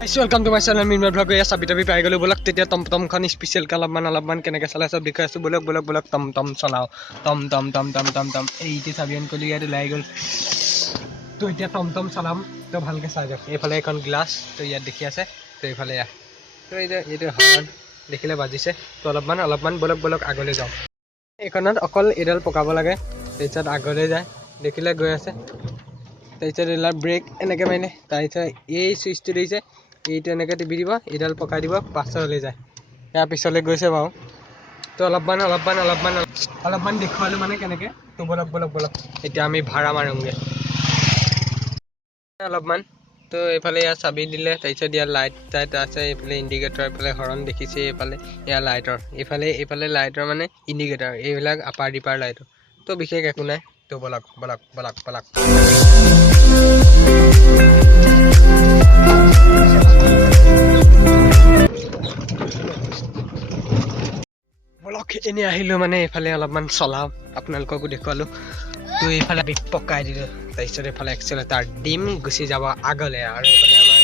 welcome to my channel मिनमय blog या सभी तभी पाई गलो बोलक तेतिया टम खन स्पेशल का अलपमान केनेके चलाय सब दिखाइ आछो बोलक बोलक बोलक टम चलाओ टम एइटी साबियन कलि यार लाई गल तो इतना टम चलाम तो ভালকে চাই যাওক এফালে এখন গ্লাস তো ইয়াত দেখি আছে তো এফালে ইয়া তো এইটো হৰ্ণ দেখিলে বাজিছে তো অলপমান বলক আগলৈ যাও এখনত অকল এডাল পকাব লাগে তাৰপিছত আগলৈ যায় দেখিলে গৈ আছে তাৰপিছত এলা ব্ৰেক এনেকে মাইনে তাৰপিছত এই সুইচটো দিছে এইটো এনেকে টিপি দিব এডাল পকাই দিব পাছলৈ যায় ইয়াৰ পিছলৈ গৈছে বাও তো অলপমান দেখুৱালো মানে কেনেকে তো বলক এতিয়া আমি ভাড়া মাৰুংগে অলপমান তো এফালে ইয়া চাবি দিলে তাৰপিছত ইয়াৰ লাইট টাইট আছে এফালে ইন্ডিকেটৰ এফালে হৰণ দেখিছে এফালে ইয়া লাইটৰ এফালে লাইটৰ মানে ইন্ডিকেটৰ এইবিলাক আপাৰ ডিপাৰ লাইটৰ তো বিশেষ একো নাই তো বলক এনে আহিলো মানে এফালে অলপমান চলাও আপোনালোককো দেখুৱালো তো এইফালে পকাই দিলো তাৰপিছত এফালে এক্সেলেটাৰ ডিম গুচি যাব আগলে আৰু এফালে আমাৰ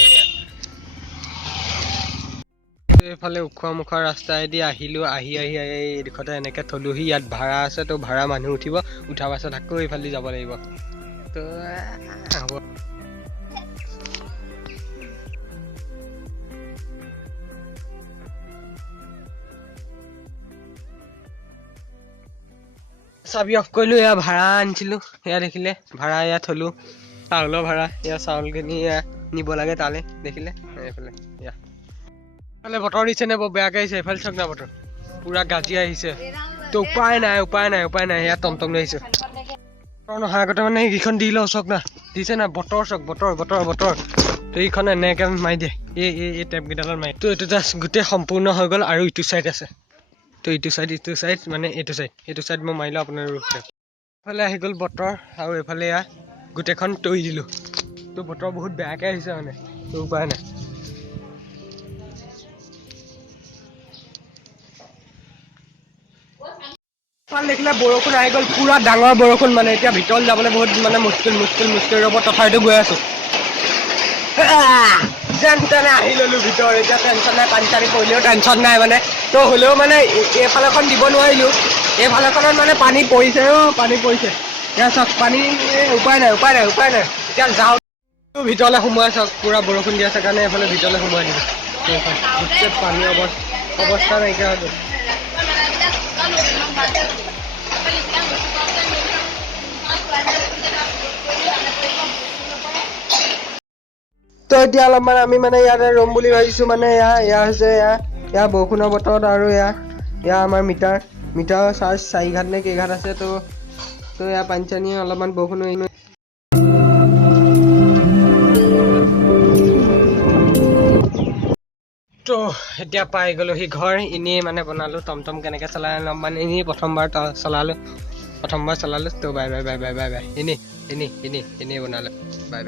এফালে উখোৱা ৰাস্তাইদি আহিলো আহি এইডোখৰতে এনেকে থলোহি ইয়াত ভাড়া আছে তো ভাড়া মানুহ উঠিব উঠাৰ পাছত আকৌ এইফালে যাব লাগিব তো হ'ব চাবি অফ কৰিলো এয়া ভাড়া আনিছিলো এয়া দেখিলে ভাড়া এয়া থলো চাউলৰ ভাড়া এয়া চাউলখিনি নিব লাগে তালে দেখিলে এইফালে এয়া এইফালে বতৰ দিছে নে বৰ বেয়াকে আহিছে এইফালে চাওক না বতৰ পুৰা গাজি আহিছে তো উপায় নাই এয়া টমটম লৈ আহিছো বতৰ নহয় আগতে মানে এইখন দি লওঁ চাওক না দিছে না বতৰ চাওক বতৰ তো এইখন এনেকে মাৰি দিয়ে এই টেপকেইডালত মাৰি তো এইটো জাষ্ট গোটেই সম্পূৰ্ণ হৈ গ'ল আৰু ইটো চাইড আছে তো ইটো চাইড মানে এইটো চাইড মই মাৰিলো আপোনাৰ এইফালে আহি গ'ল বতৰ আৰু এইফালে এয়া গোটেইখন তৰি দিলো তো বতৰ বহুত বেয়াকে আহিছে মানে তো উপায় নাই দেখিলে বৰষুণ আহি গ'ল পুৰা ডাঙৰ বৰষুণ মানে এতিয়া ভিতৰত যাবলৈ বহুত মানে মুস্কিল ৰ'ব তথাপিতো গৈ আছো যেন তেনে আহি ললো ভিতৰ এতিয়া টেনশ্যন নাই পানী চানী পৰিলেও টেনশ্যন নাই মানে তো হ'লেও মানে এইফালেখন দিব নোৱাৰিলো এইফালেখনত মানে পানী পৰিছে এতিয়া চাওক পানী উপায় নাই এতিয়া যাওঁ ভিতৰলৈ সোমোৱাই চাওক পুৰা বৰষুণ দি আছে কাৰণে এইফালে ভিতৰলৈ সোমোৱাই দিলো গোটেই পানী অৱস্থা নাইকিয়া হৈ গ'ল তো এতিয়া অলপমান আমি মানে ইয়াতে ৰম বুলি ভাবিছো মানে এয়া হৈছে এয়া বৰষুণৰ বতৰত আৰু এয়া আমাৰ মিটাৰ চাৰ্জ 4 ঘাট নে কেইঘাট আছে তো এয়া পানী চানী অলপমান বৰষুণ তো এতিয়া পাই গ'লো সি ঘৰ এনেই মানে বনালো টমটম কেনেকে চলাই অলপমান এনেই প্ৰথমবাৰ চলালো তো বাই এনেই বনালো বাই